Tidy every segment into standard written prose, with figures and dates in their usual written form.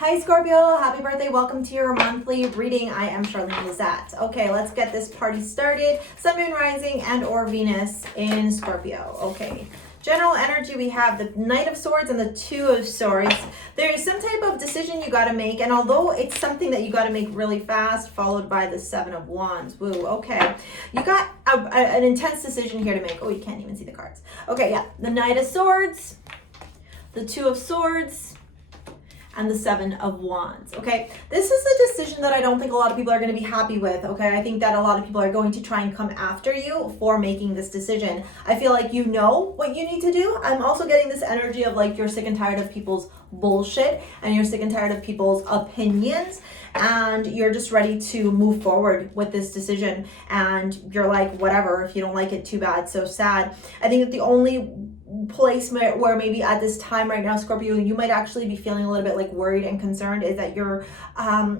Hi Scorpio, happy birthday. Welcome to your monthly reading. I am Charlene Lizette. Okay, let's get this party started. Sun, Moon, Rising, and or Venus in Scorpio. Okay, general energy, we have the Knight of Swords and the Two of Swords. There is some type of decision you got to make, and although it's something that you got to make really fast, followed by the Seven of Wands. Woo, okay. You got an intense decision here to make. Oh, you can't even see the cards. Okay, yeah, the Knight of Swords, the Two of Swords, and the Seven of Wands. Okay, this is a decision that I don't think a lot of people are going to be happy with. Okay, I think that a lot of people are going to try and come after you for making this decision. I feel like you know what you need to do. I'm also getting this energy of like you're sick and tired of people's bullshit and you're sick and tired of people's opinions, and you're just ready to move forward with this decision, and you're like, whatever, if you don't like it, too bad, so sad. I think that the only place where maybe at this time right now, Scorpio, you might actually be feeling a little bit like worried and concerned is that you're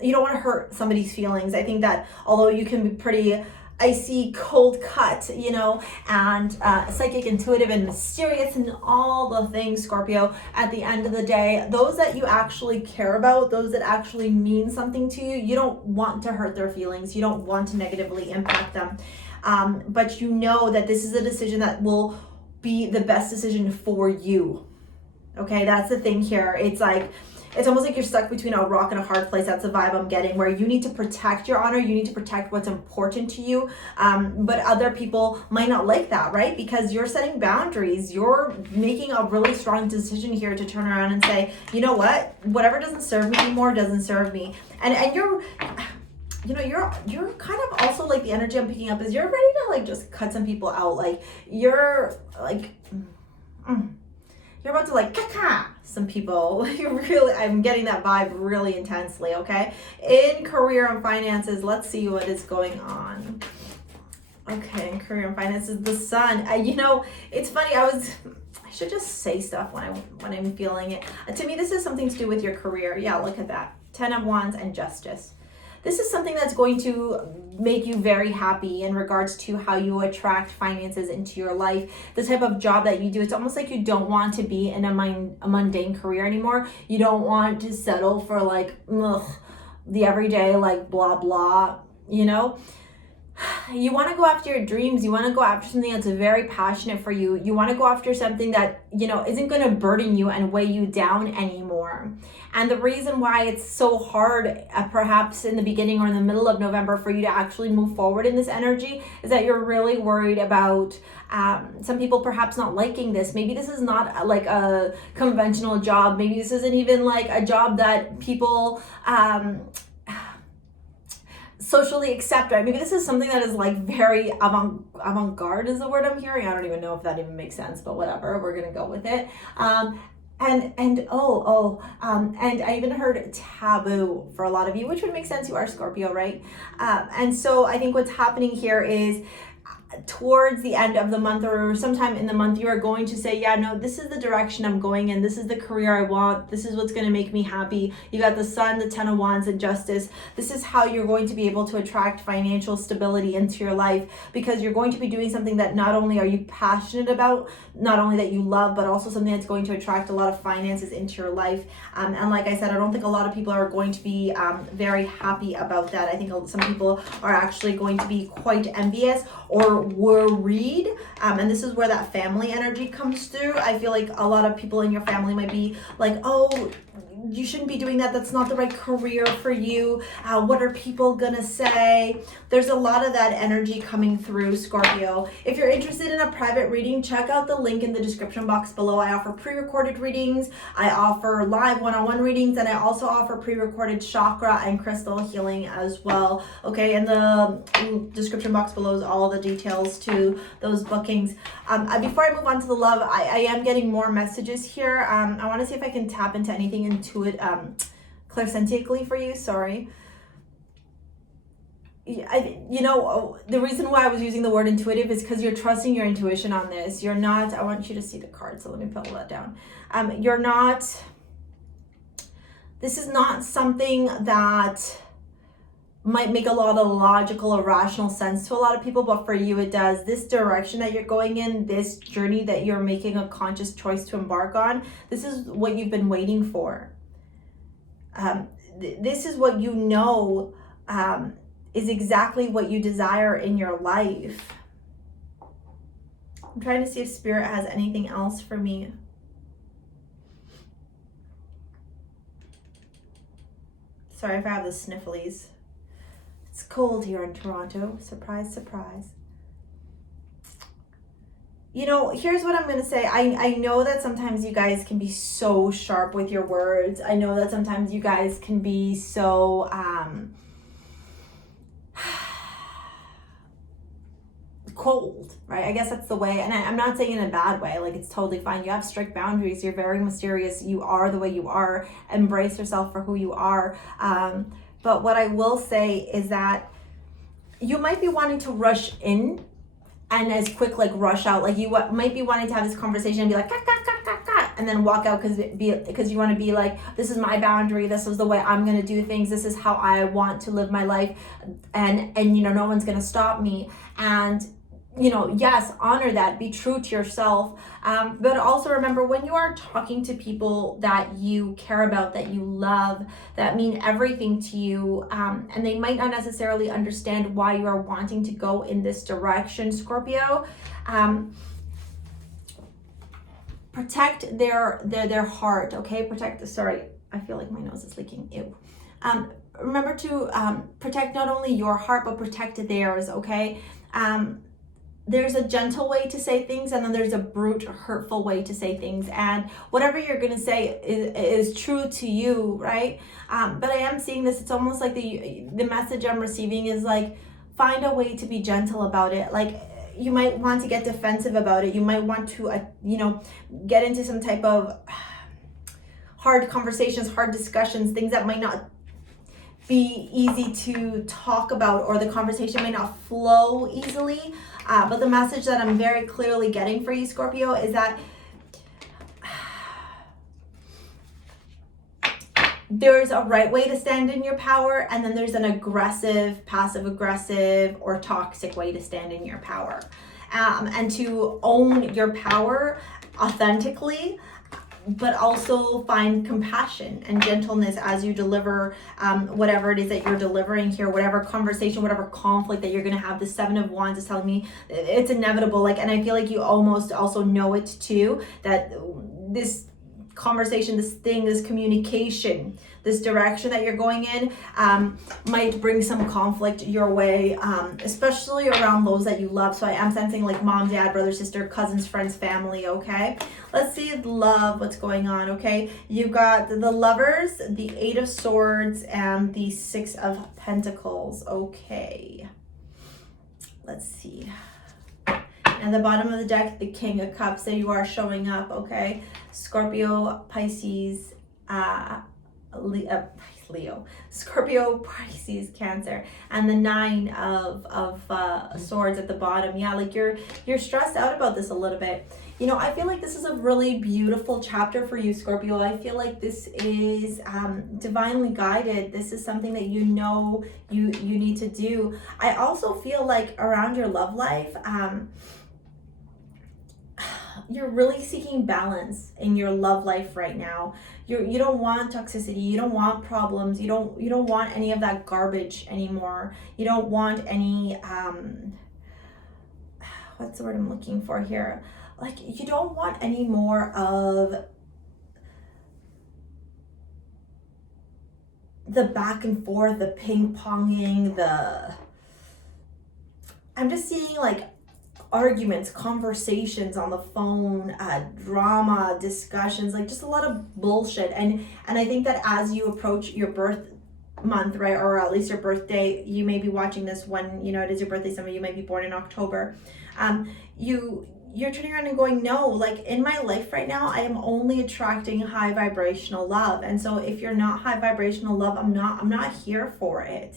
you don't want to hurt somebody's feelings. I think that although you can be pretty icy, cold cut, you know, and psychic, intuitive, and mysterious, and all the things, Scorpio, at the end of the day, those that you actually care about, those that actually mean something to you, you don't want to hurt their feelings. You don't want to negatively impact them. But you know that this is a decision that will be the best decision for you. Okay, that's the thing here. It's like, it's almost like you're stuck between a rock and a hard place. That's the vibe I'm getting, where you need to protect your honor. You need to protect what's important to you. But other people might not like that, right? Because you're setting boundaries. You're making a really strong decision here to turn around and say, you know what? Whatever doesn't serve me anymore doesn't serve me. And you're, you know, you're kind of also like, the energy I'm picking up is you're ready to like just cut some people out. Like you're like, you're about to like some people. You really, I'm getting that vibe really intensely. Okay, in career and finances, let's see what is going on. Okay, in career and finances, the Sun. You know, it's funny. I should just say stuff when I'm feeling it. To me, this is something to do with your career. Yeah, look at that. 10 of Wands and Justice. This is something that's going to make you very happy in regards to how you attract finances into your life. The type of job that you do, it's almost like you don't want to be in a mundane career anymore. You don't want to settle for like the everyday like blah blah, you know? You want to go after your dreams. You want to go after something that's very passionate for you. You want to go after something that, you know, isn't going to burden you and weigh you down anymore. And the reason why it's so hard, perhaps in the beginning or in the middle of November, for you to actually move forward in this energy is that you're really worried about some people perhaps not liking this. Maybe this is not like a conventional job. Maybe this isn't even like a job that people socially accept, right? Maybe this is something that is like very avant-garde is the word I'm hearing. I don't even know if that even makes sense, but whatever, we're gonna go with it. And I even heard taboo for a lot of you, which would make sense. You are Scorpio, right? And so I think what's happening here is towards the end of the month or sometime in the month, you are going to say, yeah, no, this is the direction I'm going in. This is the career I want. This is what's going to make me happy. You got the Sun, the 10 of Wands, and Justice. This is how you're going to be able to attract financial stability into your life, because you're going to be doing something that not only are you passionate about, not only that you love, but also something that's going to attract a lot of finances into your life. And like I said, I don't think a lot of people are going to be very happy about that. I think some people are actually going to be quite envious or worried, and this is where that family energy comes through. I feel like a lot of people in your family might be like, oh, you shouldn't be doing that. That's not the right career for you. What are people gonna say? There's a lot of that energy coming through, Scorpio. If you're interested in a private reading, check out the link in the description box below. I offer pre-recorded readings. I offer live one-on-one readings, and I also offer pre-recorded chakra and crystal healing as well. Okay, in the description box below is all the details to those bookings. Before I move on to the love, I am getting more messages here. I want to see if I can tap into anything clairsentiently for you. Sorry. You know, the reason why I was using the word intuitive is because you're trusting your intuition on this. You're not, I want you to see the card, so let me pull that down. You're not, this is not something that might make a lot of logical or rational sense to a lot of people, but for you it does. This direction that you're going in, this journey that you're making a conscious choice to embark on, this is what you've been waiting for. This is what you know is exactly what you desire in your life. I'm trying to see if Spirit has anything else for me. Sorry if I have the snifflies. It's cold here in Toronto. Surprise, surprise. You know, here's what I'm going to say. I know that sometimes you guys can be so sharp with your words. I know that sometimes you guys can be so cold, right? I guess that's the way, and I'm not saying in a bad way, like it's totally fine. You have strict boundaries. You're very mysterious. You are the way you are. Embrace yourself for who you are. But what I will say is that you might be wanting to rush in and as quick, like rush out. Like you might be wanting to have this conversation and be like, and then walk out because you want to be like, this is my boundary. This is the way I'm going to do things. This is how I want to live my life. And you know, no one's going to stop me. And you know, yes, honor that, be true to yourself. But also remember, when you are talking to people that you care about, that you love, that mean everything to you, and they might not necessarily understand why you are wanting to go in this direction, Scorpio, protect their heart, okay? Sorry, I feel like my nose is leaking, ew. Remember to protect not only your heart, but protect theirs, okay? There's a gentle way to say things, and then there's a brute, hurtful way to say things. And whatever you're going to say is true to you, right? But I am seeing this. It's almost like the message I'm receiving is like, find a way to be gentle about it. Like, you might want to get defensive about it. You might want to, you know, get into some type of hard conversations, hard discussions, things that might not be easy to talk about, or the conversation may not flow easily. But the message that I'm very clearly getting for you, Scorpio, is that there's a right way to stand in your power, and then there's an aggressive, passive-aggressive, or toxic way to stand in your power. And to own your power authentically, but also find compassion and gentleness as you deliver whatever it is that you're delivering here, whatever conversation, whatever conflict that you're going to have. The Seven of Wands is telling me it's inevitable. Like, and I feel like you almost also know it too, that this conversation, this thing, this communication, this direction that you're going in might bring some conflict your way, especially around those that you love. So I am sensing like mom, dad, brother, sister, cousins, friends, family, okay? Let's see love, what's going on, okay? You've got the Lovers, the Eight of Swords, and the Six of Pentacles, okay? Let's see. And the bottom of the deck, the King of Cups. So you are showing up, okay? Scorpio, Pisces, Leo, Scorpio, Pisces, Cancer, and the Nine of Swords at the bottom. Yeah, like you're stressed out about this a little bit. You know, I feel like this is a really beautiful chapter for you, Scorpio. I feel like this is divinely guided. This is something that you know you need to do. I also feel like around your love life, you're really seeking balance in your love life right now. You don't want toxicity, you don't want problems, you don't want any of that garbage anymore. You don't want any what's the word I'm looking for here? Like, you don't want any more of the back and forth, the ping-ponging, I'm just seeing like arguments, conversations on the phone, drama, discussions, like just a lot of bullshit. And I think that as you approach your birth month, right, or at least your birthday, you may be watching this when, you know, it is your birthday. Some of you might be born in October. You're turning around and going, no, like in my life right now, I am only attracting high vibrational love. And so if you're not high vibrational love, I'm not here for it.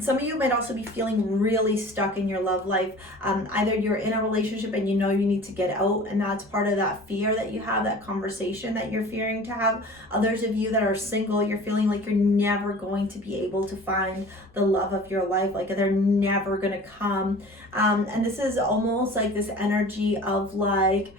Some of you might also be feeling really stuck in your love life. Either you're in a relationship and you know you need to get out, and that's part of that fear that you have, that conversation that you're fearing to have. Others of you that are single, you're feeling like you're never going to be able to find the love of your life, like they're never going to come. And this is almost like this energy of like,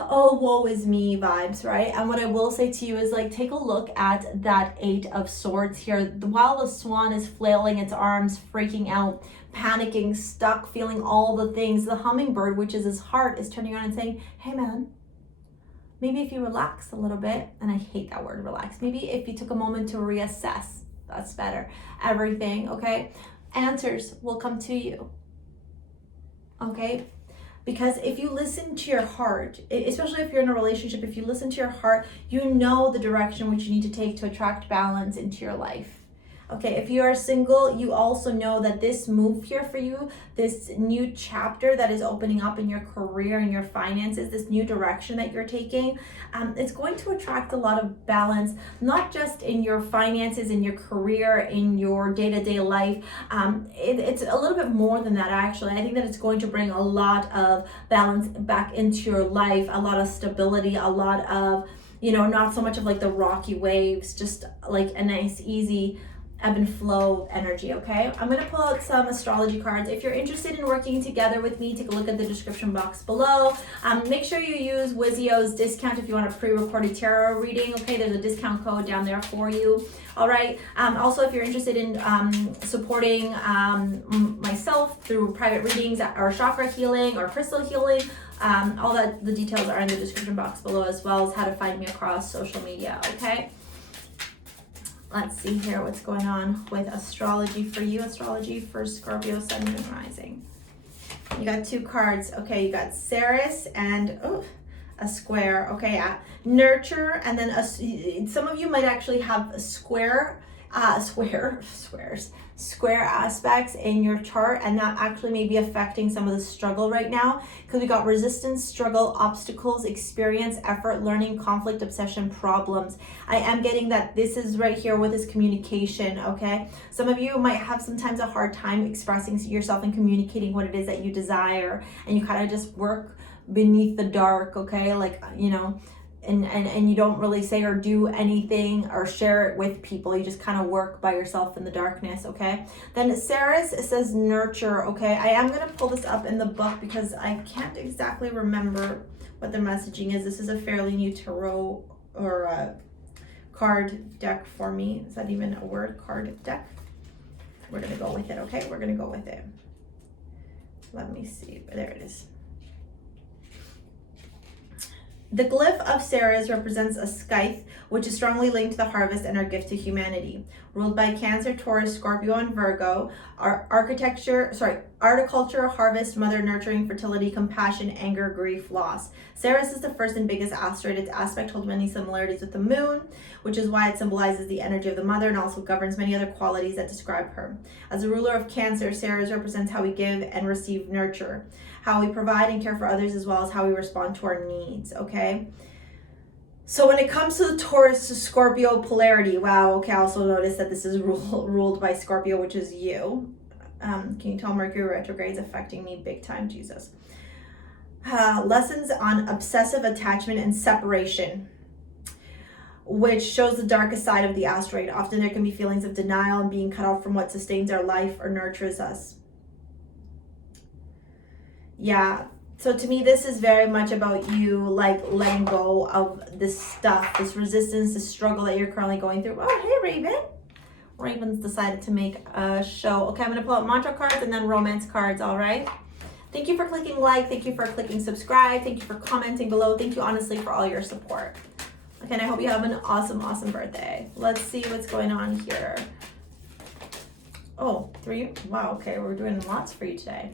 oh, woe is me vibes, right? And what I will say to you is like, take a look at that 8 of Swords here. While the swan is flailing its arms, freaking out, panicking, stuck, feeling all the things, the hummingbird, which is his heart, is turning around and saying, hey man, maybe if you relax a little bit, and I hate that word relax, maybe if you took a moment to reassess, that's better, everything, okay? Answers will come to you, okay? Because if you listen to your heart, especially if you're in a relationship, if you listen to your heart, you know the direction which you need to take to attract balance into your life. Okay, if you are single, you also know that this move here for you, this new chapter that is opening up in your career and your finances, this new direction that you're taking, it's going to attract a lot of balance, not just in your finances, in your career, in your day-to-day life. It's a little bit more than that, actually. I think that it's going to bring a lot of balance back into your life, a lot of stability, a lot of, you know, not so much of like the rocky waves, just like a nice, easy ebb and flow energy, okay? I'm going to pull out some astrology cards. If you're interested in working together with me, take a look at the description box below. Make sure you use Wizio's discount if you want a pre-recorded tarot reading, okay? There's a discount code down there for you, all right? Also, if you're interested in supporting myself through private readings or chakra healing or crystal healing, all that, the details are in the description box below, as well as how to find me across social media, okay? Let's see here what's going on with astrology for you. Astrology for Scorpio, Sun, Moon, Rising. You got 2 cards. Okay, you got Ceres and a square. Okay, yeah. Nurture, and then some of you might actually have square aspects in your chart, and that actually may be affecting some of the struggle right now, because we got resistance, struggle, obstacles, experience, effort, learning, conflict, obsession, problems. I am getting that this is right here with this communication, okay? Some of you might have sometimes a hard time expressing yourself and communicating what it is that you desire, and you kind of just work beneath the dark, okay? Like, you know, and you don't really say or do anything or share it with people. You just kind of work by yourself in the darkness, okay? Then Ceres says nurture, okay? I am going to pull this up in the book because I can't exactly remember what the messaging is. This is a fairly new tarot or card deck for me. Is that even a word? Card deck? We're going to go with it, okay? We're going to go with it. Let me see. There it is. The glyph of Ceres represents a scythe, which is strongly linked to the harvest and our gift to humanity. Ruled by Cancer, Taurus, Scorpio, and Virgo, our horticulture, harvest, mother, nurturing, fertility, compassion, anger, grief, loss. Ceres is the first and biggest asteroid. Its aspect holds many similarities with the moon, which is why it symbolizes the energy of the mother and also governs many other qualities that describe her. As a ruler of Cancer, Ceres represents how we give and receive nurture, how we provide and care for others, as well as how we respond to our needs, okay? So when it comes to the Taurus to Scorpio polarity, wow, okay, I also noticed that this is ruled by Scorpio, which is you. Can you tell Mercury retrograde is affecting me big time, Jesus? Lessons on obsessive attachment and separation, which shows the darkest side of the asteroid. Often there can be feelings of denial and being cut off from what sustains our life or nurtures us. Yeah, so to me, this is very much about you, like, letting go of this stuff, this resistance, this struggle that you're currently going through. Oh, hey, Raven. Raven's decided to make a show. Okay, I'm going to pull out mantra cards and then romance cards, all right? Thank you for clicking like. Thank you for clicking subscribe. Thank you for commenting below. Thank you, honestly, for all your support. Okay, and I hope you have an awesome, awesome birthday. Let's see what's going on here. Oh, 3. Wow, okay, we're doing lots for you today.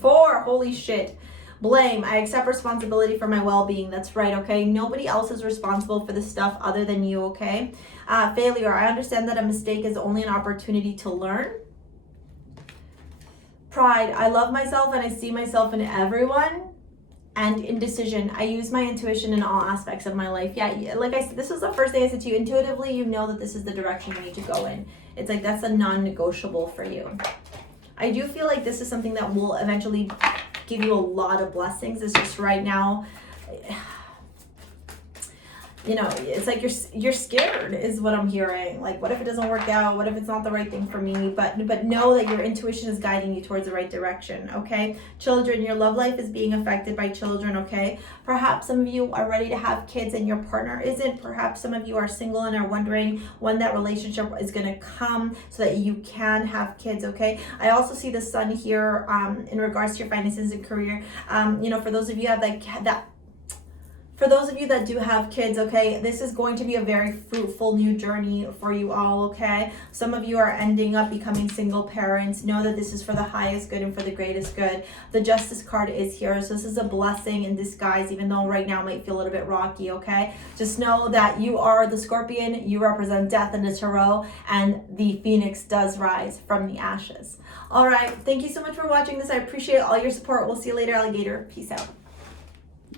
4, holy shit. Blame, I accept responsibility for my well-being. That's right, okay? Nobody else is responsible for this stuff other than you, okay? Failure, I understand that a mistake is only an opportunity to learn. Pride, I love myself and I see myself in everyone. And indecision, I use my intuition in all aspects of my life. Yeah, like I said, this was the first thing I said to you. Intuitively, you know that this is the direction you need to go in. It's like that's a non-negotiable for you. I do feel like this is something that will eventually give you a lot of blessings. It's just right now, you know, it's like you're scared is what I'm hearing. Like, what if it doesn't work out? What if it's not the right thing for me? But know that your intuition is guiding you towards the right direction, okay? Children, your love life is being affected by children, okay? Perhaps some of you are ready to have kids and your partner isn't. Perhaps some of you are single and are wondering when that relationship is going to come so that you can have kids, okay? I also see the sun here in regards to your finances and career. You know, for those of you have for those of you that do have kids, okay, this is going to be a very fruitful new journey for you all, okay? Some of you are ending up becoming single parents. Know that this is for the highest good and for the greatest good. The Justice card is here, so this is a blessing in disguise, even though right now it might feel a little bit rocky, okay? Just know that you are the Scorpion, you represent death in the Tarot, and the Phoenix does rise from the ashes. All right, thank you so much for watching this. I appreciate all your support. We'll see you later, alligator. Peace out.